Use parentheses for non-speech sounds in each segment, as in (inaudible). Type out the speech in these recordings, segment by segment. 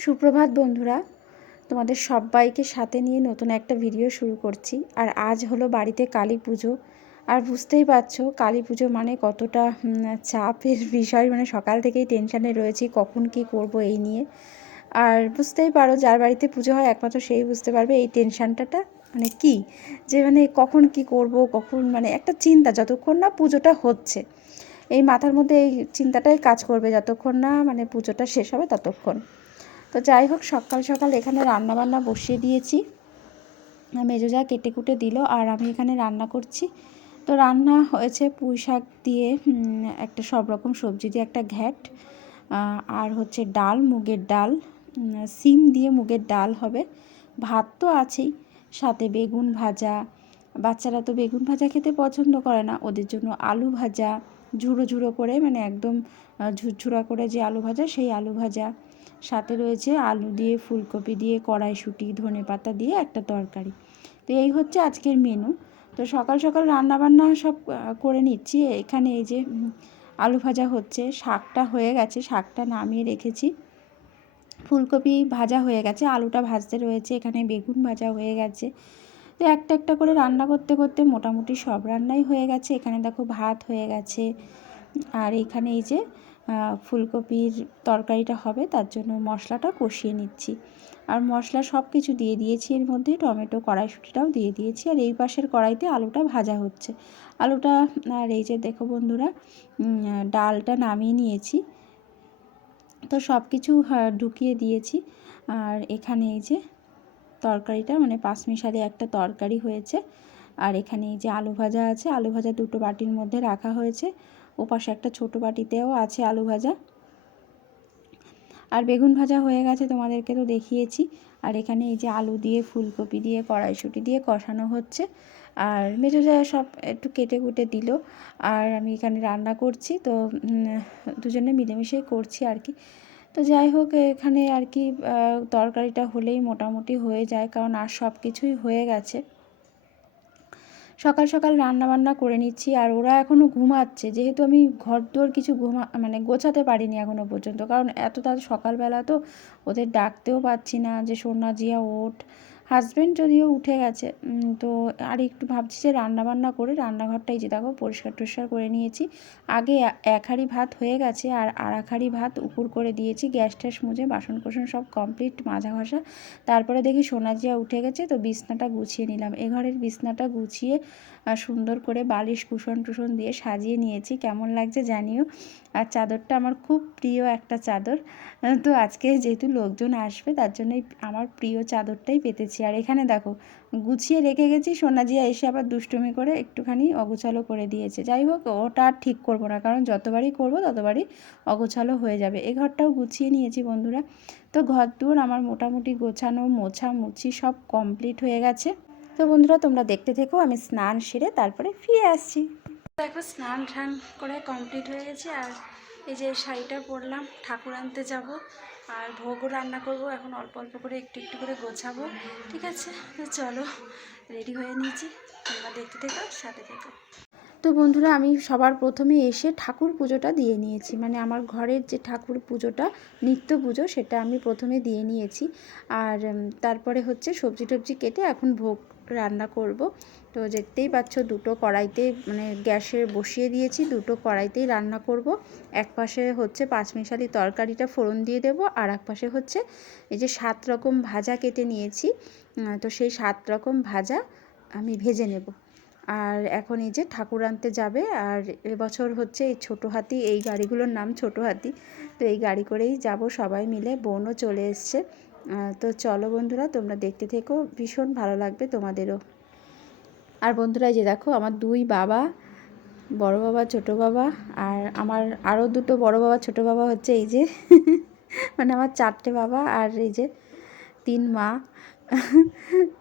সুপ্রভাত বন্ধুরা, তোমাদের সবাইকে সাথে নিয়ে নতুন একটা ভিডিও শুরু করছি। আর আজ হলো বাড়িতে কালী পুজো। আর বুঝতেই পারছ, কালী পুজো মানে কতটা চাপের বিষয়। মানে সকাল থেকেই টেনশানে রয়েছি, কখন কি করব এই নিয়ে। আর বুঝতেই পারো, যার বাড়িতে পুজো হয় একমাত্র সেই বুঝতে পারবে এই টেনশানটাটা মানে কি? যে মানে কখন কি করব, কখন মানে একটা চিন্তা, যতক্ষণ না পুজোটা হচ্ছে। এই মাথার মধ্যে এই চিন্তাটাই কাজ করবে, যতক্ষণ না মানে পুজোটা শেষ হবে ততক্ষণ। তো যাই হোক, সকাল সকাল এখানে রান্না বান্না বসিয়ে দিয়েছি। মেজো যা কেটে কুটে দিল আর আমি এখানে রান্না করছি। তো রান্না হয়েছে পুঁই শাক দিয়ে একটা সব রকম সবজি দিয়ে একটা ঘ্যাট আর হচ্ছে ডাল, মুগের ডাল সিম দিয়ে মুগের ডাল হবে। ভাত তো আছেই, সাথে বেগুন ভাজা। বাচ্চারা তো বেগুন ভাজা খেতে পছন্দ করে না, ওদের জন্য আলু ভাজা ঝুড়ো ঝুড়ো করে মানে একদম ঝুরঝুরা করে যে আলু ভাজা, সেই আলু ভাজা। সাথে রয়েছে আলু দিয়ে, ফুলকপি দিয়ে কড়াইশুঁটি ধনে পাতা দিয়ে একটা তরকারি। তো এই হচ্ছে আজকের মেনু তো সকাল সকাল রান্না বান্না সব করে নিচ্ছি। এখানে এই যে আলু ভাজা হচ্ছে, শাকটা হয়ে গেছে, শাকটা নামিয়ে রেখেছি। ফুলকপি ভাজা হয়ে গেছে, আলুটা ভাজতে রয়েছে, এখানে বেগুন ভাজা হয়ে গেছে। তো একটা একটা করে রান্না করতে করতে মোটামুটি সব রান্নাই হয়ে গেছে। এখানে দেখো ভাত হয়ে গেছে। আর এখানে এই যে ফুলকপির তরকারিটা হবে, তার জন্য মশলাটা কষিয়ে নিচ্ছি। আর মশলা সব কিছু দিয়ে দিয়েছি, এর মধ্যে টমেটো কড়াইশুঁটিটাও দিয়ে দিয়েছি। আর এই পাশের কড়াইতে আলুটা ভাজা হচ্ছে। আলুটা, আর এই যে দেখো বন্ধুরা ডালটা নামিয়ে নিয়েছি। তো সব কিছু ঢুকিয়ে দিয়েছি। আর এখানে এই যে তরকারিটা মানে পাঁচমিশালি একটা তরকারি হয়েছে। আর এখানে এই যে আলু ভাজা আছে, আলু ভাজা দুটো বাটির মধ্যে রাখা হয়েছে। ওপাশে একটা ছোট বাটিতেও আছে আলু ভাজা। আর বেগুন ভাজা হয়ে গেছে, তোমাদেরকে তো দেখিয়েছি। আর এখানে এই যে আলু দিয়ে, ফুলকপি দিয়ে, কড়াইশুঁটি দিয়ে কষানো হচ্ছে। আর মেজো সব একটু কেটে কুটে দিল। আর আমি এখানে রান্না করছি, তো দুজনে মিলেমিশেই করছি আর কি। তো যাই হোক, এখানে আর কি তরকারিটা হলেই মোটামুটি হয়ে যায়, কারণ আর সব কিছুই হয়ে গেছে। সকাল সকাল রান্না বান্না করে নিচ্ছি আর ওরা এখনও ঘুমাচ্ছে। যেহেতু আমি ঘর দোর কিছু ঘুমা মানে গোছাতে পারিনি এখনও পর্যন্ত। কারণ এত তার সকালবেলা তো ওদের ডাকতেও পাচ্ছি না যে সোনা জিয়া ওঠ। হাজব্যান্ড যদিও উঠে গেছে তো আর একটু ভাবছি যে রান্নাবান্না করে রান্নাঘরটাই যে দেখো পরিষ্কার টরিষ্কার করে নিয়েছি। আগে এক হাঁড়ি ভাত হয়ে গেছে আর আর এক হাঁড়ি ভাত উপর করে দিয়েছি, গ্যাস ট্যাস মুজে বাসন কোসন সব কমপ্লিট মাজা ঘষা। তারপরে দেখি সোনাজিয়া উঠে গেছে, তো বিছনাটা গুছিয়ে নিলাম। এ ঘরের বিছনাটা গুছিয়ে সুন্দর করে বালিশ কুশন টুসন দিয়ে সাজিয়ে নিয়েছি। কেমন লাগছে জানিও। আর চাদরটা আমার খুব প্রিয় একটা চাদর। তো আজকে যেহেতু লোকজন আসবে, তার জন্যই আমার প্রিয় চাদরটাই পেতেছি। আর এখানে দেখো, গুছিয়ে রেখে গেছি। সোনাজিয়া এসে আবার দুষ্টুমি করে একটুখানি অগোছালো করে দিয়েছে। যাই হোক, ওটা আর ঠিক করব না। কারণ যতবারই করব, ততবারই অগোছালো হয়ে যাবে। এ ঘরটাও গুছিয়ে নিয়েছি বন্ধুরা। তো ঘর দুয়ার আমার মোটামুটি গোছানো, মোছা, মুছি সব কমপ্লিট হয়ে গেছে। তো বন্ধুরা তোমরা দেখতে থেকো আমি স্নান সেরে তারপরে ফিরে আসছি। দেখো স্নান টান করে কমপ্লিট হয়ে গেছে আর এই যে শাড়িটা পরলাম ঠাকুর আনতে যাব আর ভোগও রান্না করব এখন অল্প অল্প করে একটু একটু করে গোছাবো ঠিক আছে? চলো রেডি হয়ে নিয়েছি তোমরা দেখতে থেকো সাথে থেকো। তো বন্ধুরা আমি সবার প্রথমে এসে ঠাকুর পুজোটা দিয়ে নিয়েছি মানে আমার ঘরের যে ঠাকুর পুজোটা নিত্য পুজো সেটা আমি প্রথমে দিয়ে নিয়েছি। আর তারপরে হচ্ছে সবজি টবজি কেটে এখন ভোগ রান্না করব। তো দেখতেই পাচ্ছ দুটো কড়াইতে মানে গ্যাসে বসিয়ে দিয়েছি, দুটো কড়াইতেই রান্না করব। এক পাশে হচ্ছে পাঁচমিশালি তরকারিটা ফোড়ন দিয়ে দেবো, আর এক পাশে হচ্ছে এই যে সাত রকম ভাজা কেটে নিয়েছি। তো সেই সাত রকম ভাজা আমি ভেজে নেব। আর এখন এই যে ঠাকুর আনতে যাবে, আর এবছর হচ্ছে এই ছোটো হাতি, এই গাড়িগুলোর নাম ছোটো হাতি, তো এই গাড়ি করেই যাব সবাই মিলে। বোনও চলে এসছে। তো চলো বন্ধুরা, তোমরা দেখতে থেকো, ভীষণ ভালো লাগবে তোমাদেরও। আর বন্ধুরা যে দেখো, আমার দুই বাবা, বড় বাবা, ছোট বাবা, আর আমার আরও দুটো বড় বাবা, ছোট বাবা হচ্ছে এই যে (laughs) মানে আমার চারটে বাবা আর এই যে তিন মা।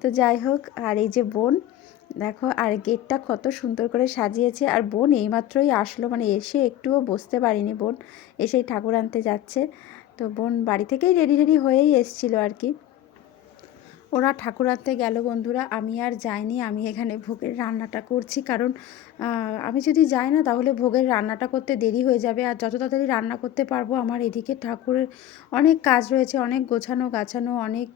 তো যাই হোক, আর এই যে বোন, দেখো, আর গেটটা কত সুন্দর করে সাজিয়েছে, আর বোন এইমাত্রই আসলো মানে এসে একটুও বসতে পারিনি বোন, এসেই ঠাকুর আনতে যাচ্ছে। তো বোন বাড়ি থেকেই রেডি রেডি হয়েই এসছিল আর কি। ওরা ঠাকুর আনতে গেল বন্ধুরা, আমি আর যাইনি, আমি এখানে ভোগের রান্নাটা করছি। কারণ আমি যদি যাই না তাহলে ভোগের রান্নাটা করতে দেরি হয়ে যাবে। আর যত তাড়াতাড়ি রান্না করতে পারব, আমার এদিকে ঠাকুরের অনেক কাজ রয়েছে, অনেক গোছানো গাছানো, অনেক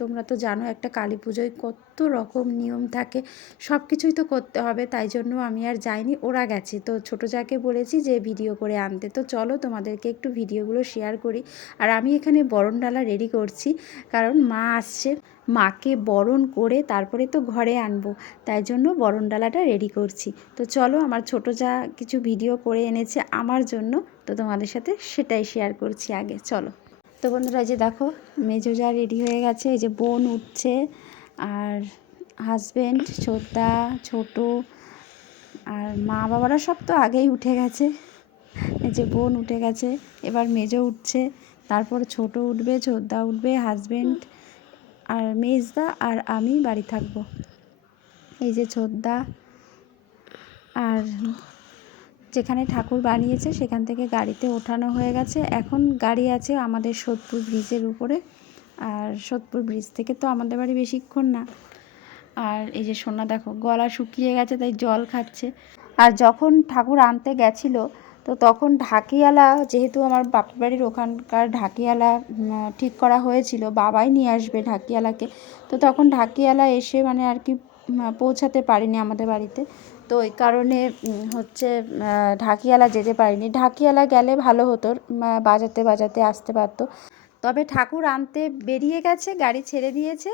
তোমরা তো জানো একটা কালী পুজোয় কত রকম নিয়ম থাকে সব কিছুই তো করতে হবে, তাই জন্য আমি আর যাইনি, ওরা গেছে। তো ছোটো যাকে বলেছি যে ভিডিও করে আনতে, তো চলো তোমাদেরকে একটু ভিডিওগুলো শেয়ার করি। আর আমি এখানে বরণ ডালা রেডি করছি, কারণ মা আসছে। মাকে বরণ করে তারপরে তো ঘরে আনব, তাই জন্য বরণ ডালাটা রেডি করছি। তো চলো আমার ছোটো যা কিছু ভিডিও করে এনেছে আমার জন্য, তো তোমাদের সাথে সেটাই শেয়ার করছি আগে, চলো। তো বন্ধুরা যে দেখো, মেজো যা রেডি হয়ে গেছে, এই যে বোন উঠছে, আর হাজবেন্ড ছোটদা, ছোটো, আর মা বাবারা সব তো আগেই উঠে গেছে। এই যে বোন উঠে গেছে, এবার মেজো উঠছে, তারপর ছোট উঠবে, ছোটদা উঠবে হাজবেন্ড আর মেজদা আর আমি বাড়ি থাকব। এই যে ছোদ্দা আর যেখানে ঠাকুর বানিয়েছে সেখান থেকে গাড়িতে ওঠানো হয়ে গেছে। এখন গাড়ি আছে আমাদের সোদপুর ব্রিজের উপরে। আর সোদপুর ব্রিজ থেকে তো আমাদের বাড়ি বেশিক্ষণ না। আর এই যে সোনা দেখো, গলা শুকিয়ে গেছে, তাই জল খাচ্ছে। আর যখন ঠাকুর আনতে গেছিল তো তখন ঢাকিয়ালা, যেহেতু আমার বাপের বাড়ির ওখানকার ঢাকিয়ালা ঠিক করা হয়েছিল, বাবাই নিয়ে আসবে ঢাকিয়ালাকে, তো তখন ঢাকিয়ালা এসে মানে আর কি পৌঁছাতে পারিনি আমাদের বাড়িতে। তো ওই কারণে হচ্ছে ঢাকিয়ালা যেতে পারিনি। ঢাকিয়ালা গেলে ভালো হতো বাজাতে বাজাতে আসতে পারতো। তবে ঠাকুর আনতে বেরিয়ে গেছে গাড়ি ছেড়ে দিয়েছে।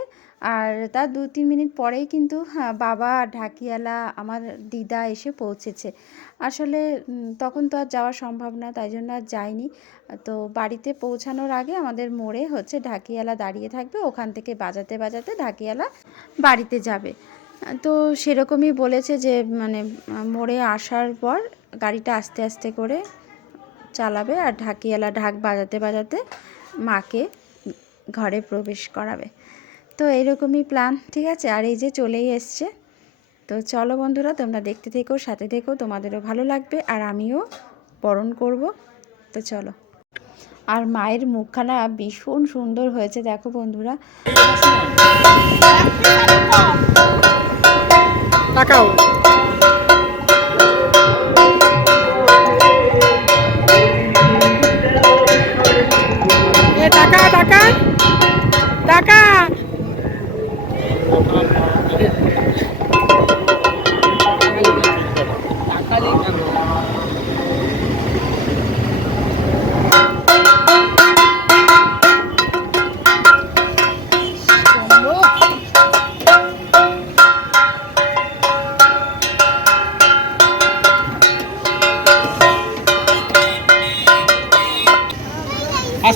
আর তার দু তিন মিনিট পরেই কিন্তু হ্যাঁ, বাবা ঢাকিয়ালা আমার দিদা এসে পৌঁছেছে। আসলে তখন তো আর যাওয়া সম্ভব না তাই জন্য আর যাইনি। তো বাড়িতে পৌঁছানোর আগে আমাদের মোড়ে হচ্ছে ঢাকিয়ালা দাঁড়িয়ে থাকবে। ওখান থেকে বাজাতে বাজাতে ঢাকিয়ালা বাড়িতে যাবে। তো সেরকমই বলেছে যে মানে মোড়ে আসার পর গাড়িটা আস্তে আস্তে করে চালাবে আর ঢাকিয়ালা ঢাক বাজাতে বাজাতে মাকে ঘরে প্রবেশ করাবে। তো এইরকমই প্ল্যান ঠিক আছে? আর এই যে চলেই এসছে। তো চলো বন্ধুরা, তোমরা দেখতে থেকো, সাথে থেকো, তোমাদেরও ভালো লাগবে, আর আমিও বরণ করব। তো চলো। আর মায়ের মুখখানা ভীষণ সুন্দর হয়েছে, দেখো বন্ধুরা। তাকাও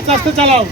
আস্তে আস্তে চালাও।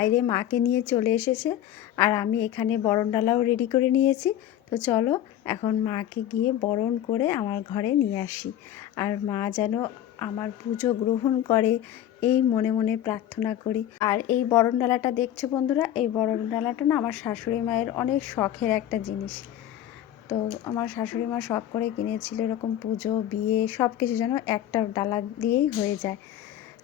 বাইরে মাকে নিয়ে চলে এসেছে আর আমি এখানে বরণ ডালাও রেডি করে নিয়েছি। তো চলো এখন মাকে গিয়ে বরণ করে আমার ঘরে নিয়ে আসি। আর মা যেন আমার পুজো গ্রহণ করে এই মনে মনে প্রার্থনা করি। আর এই বরণ ডালাটা দেখছ বন্ধুরা, এই বরণ ডালাটা না আমার শাশুড়ি মায়ের অনেক শখের একটা জিনিস। তো আমার শাশুড়ি মা শখ করে কিনেছিল এরকম পুজো, বিয়ে সব কিছু যেন একটা ডালা দিয়েই হয়ে যায়।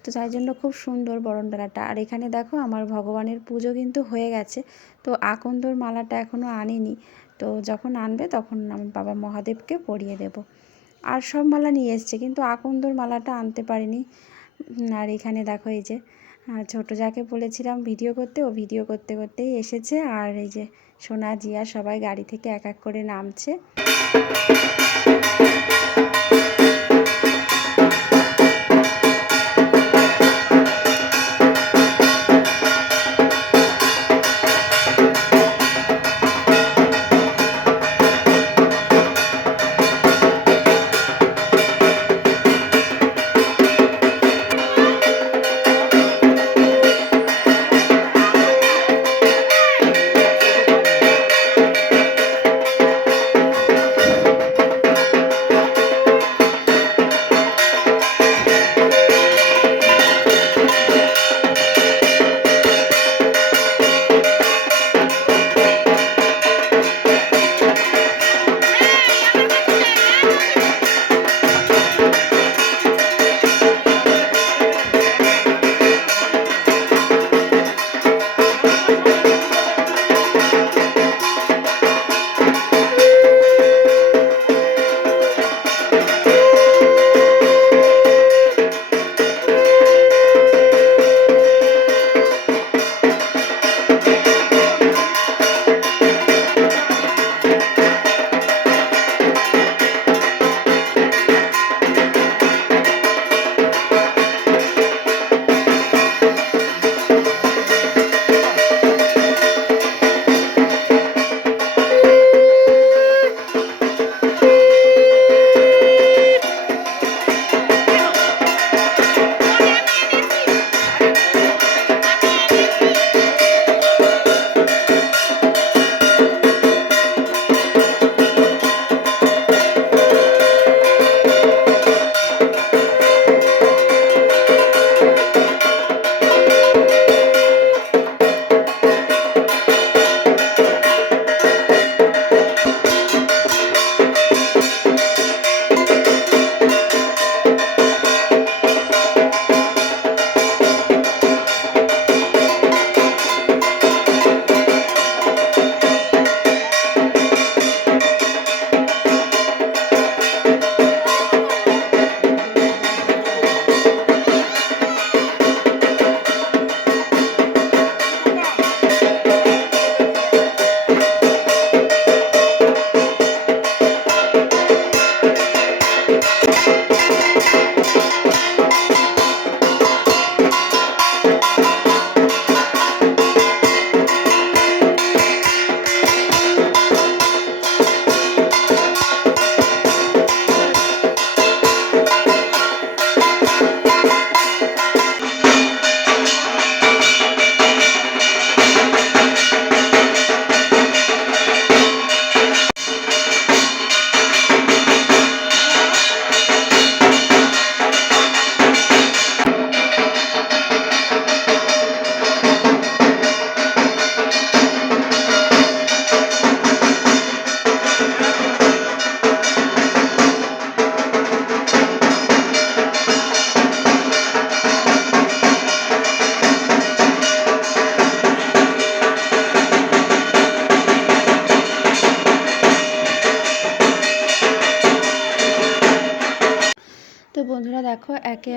তো তাই জন্য খুব সুন্দর বরণ বরণডালাটা আর এখানে দেখো আমার ভগবানের পুজো কিন্তু হয়ে গেছে। তো আকন্দর মালাটা এখনও আনিনি। তো যখন আনবে তখন আমার বাবা মহাদেবকে পরিয়ে দেব। আর সব মালা নিয়ে এসছে, কিন্তু আকন্দর মালাটা আনতে পারিনি। আর এখানে দেখো এই যে ছোটো যাকে বলেছিলাম ভিডিও করতে, ও ভিডিও করতে করতেই এসেছে। আর এই যে সোনা, জিয়া সবাই গাড়ি থেকে এক এক করে নামছে।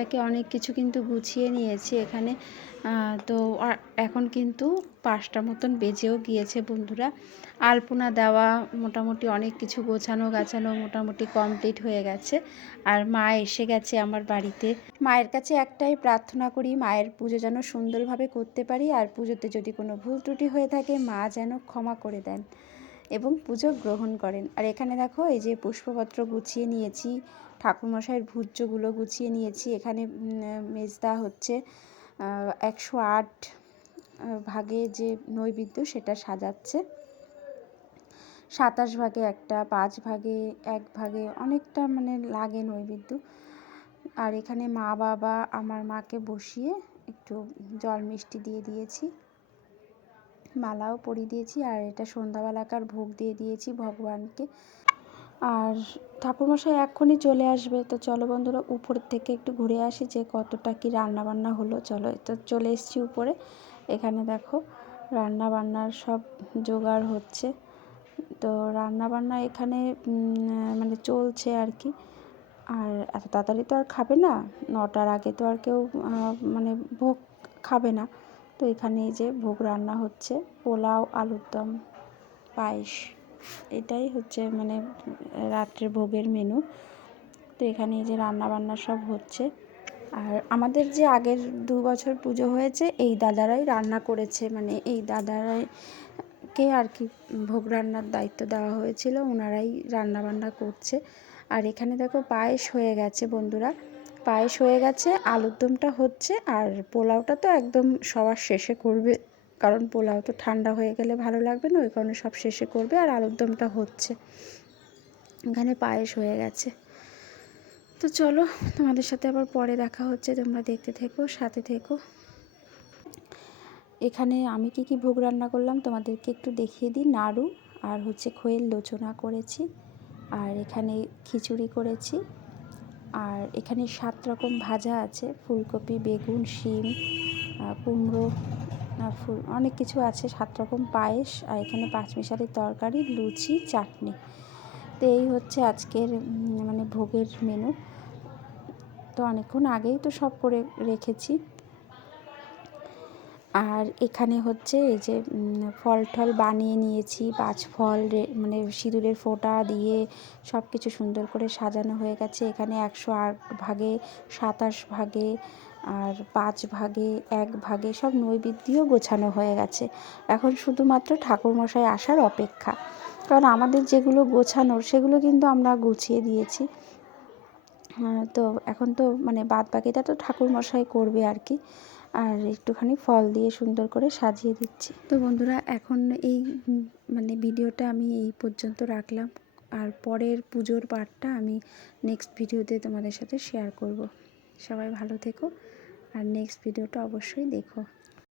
একে অনেক কিছু কিন্তু গুছিয়ে নিয়েছি এখানে। তো এখন কিন্তু পাঁচটা মতন বেজেও গিয়েছে বন্ধুরা। আলপনা দেওয়া মোটামুটি অনেক কিছু গোছানো গাছানো মোটামুটি কমপ্লিট হয়ে গেছে। আর মা এসে গেছে আমার বাড়িতে। মায়ের কাছে একটাই প্রার্থনা করি, মায়ের পুজো যেন সুন্দরভাবে করতে পারি আর পুজোতে যদি কোনো ভুল ত্রুটি হয়ে থাকে, মা যেন ক্ষমা করে দেন এবং পুজো গ্রহণ করেন। আর এখানে দেখো, এই যে পুষ্পপত্র গুছিয়ে নিয়েছি ঠাকুরমশাইয়ের ভূজ্যগুলো গুছিয়ে নিয়েছি। এখানে মেজদা হচ্ছে একশো আট ভাগে যে নৈবেদ্য সেটা সাজাচ্ছে। সাতাশ ভাগে একটা, পাঁচ ভাগে এক ভাগে অনেকটা মানে লাগে নৈবেদ্য। আর এখানে মা বাবা আমার মাকে বসিয়ে একটু জল মিষ্টি দিয়ে দিয়েছি। মালাও পরিয়ে দিয়েছি। আর এটা সন্ধ্যাবেলাকার ভোগ দিয়ে দিয়েছি ভগবানকে। আর ঠাকুরমশাই এক্ষুনি চলে আসবে। তো চলো বন্ধুরা, উপর থেকে একটু ঘুরে আসি যে কতটা কি রান্না বান্না হলো। চলো, তো চলে এসেছি উপরে। এখানে দেখো রান্না বান্নার সব জোগাড় হচ্ছে। তো রান্না বান্না এখানে মানে চলছে আর কি। আর এত তাড়াতাড়ি তো আর খাবে না। নটার আগে তো আর কেউ মানে ভোগ খাবে না। তো এখানে এই যে ভোগ রান্না হচ্ছে, পোলাও আলুর দম পায়েস। এটাই হচ্ছে মানে রাত্রের ভোগের মেনু তো এখানে এই যে রান্না বান্না সব হচ্ছে। আর আমাদের যে আগের দু বছর পুজো হয়েছে, এই দাদারাই রান্না করেছে। মানে এই দাদারাই কে আর কি ভোগ রান্নার দায়িত্ব দেওয়া হয়েছিল, ওনারাই রান্না বান্না করছে। আর এখানে দেখো পায়েস হয়ে গেছে বন্ধুরা। পায়েস হয়ে গেছে আলুর দমটা হচ্ছে, আর পোলাওটা তো একদম সবার শেষে করবে কারণ পোলাও তো ঠান্ডা হয়ে গেলে ভালো লাগবে না, ওই কারণে সব শেষে করবে আর আলুর দমটা হচ্ছে। এখানে পায়েস হয়ে গেছে। তো চলো, তোমাদের সাথে আবার পরে দেখা হচ্ছে, তোমরা দেখতে থেকো, সাথে থেকো। এখানে আমি কি কি ভোগ রান্না করলাম, তোমাদেরকে একটু দেখিয়ে দিই। নাড়ু আর হচ্ছে খোয়ের লোচনা করেছি, আর এখানে খিচুড়ি করেছি। আর এখানে সাত রকম ভাজা আছে, ফুলকপি, বেগুন, শিম কুমড়ো ফুল। অনেক কিছু আছে, সাত রকম পায়েস আর এখানে পাঁচমিশালি তরকারি, লুচি, চাটনি। তো এই হচ্ছে আজকের মানে ভোগের মেনু তো অনেকক্ষণ আগেই তো সব করে রেখেছি। আর এখানে হচ্ছে এই যে ফল টল বানিয়ে নিয়েছি পাঁচ ফল মানে সিঁদুরের ফোঁটা দিয়ে সব কিছু সুন্দর করে সাজানো হয়ে গেছে। এখানে একশো আট ভাগে, সাতাশ ভাগে আর পাঁচ ভাগে, এক ভাগে সব নৈবেদ্যও গোছানো হয়ে গেছে। এখন শুধুমাত্র ঠাকুরমশাই আসার অপেক্ষা। কারণ আমাদের যেগুলো গোছানোর, সেগুলো কিন্তু আমরা গুছিয়ে দিয়েছি। তো এখন তো মানে বাদ বাকিটা তো ঠাকুরমশাই করবে আর কি। আর একটুখানি ফল দিয়ে সুন্দর করে সাজিয়ে দিচ্ছি। তো বন্ধুরা, এখন এই মানে ভিডিওটা আমি এই পর্যন্ত রাখলাম। আর পরের পুজোর পার্টটা আমি নেক্সট ভিডিওতে তোমাদের সাথে শেয়ার করব। সবাই ভালো থেকো। আর নেক্সট ভিডিওটা অবশ্যই দেখো।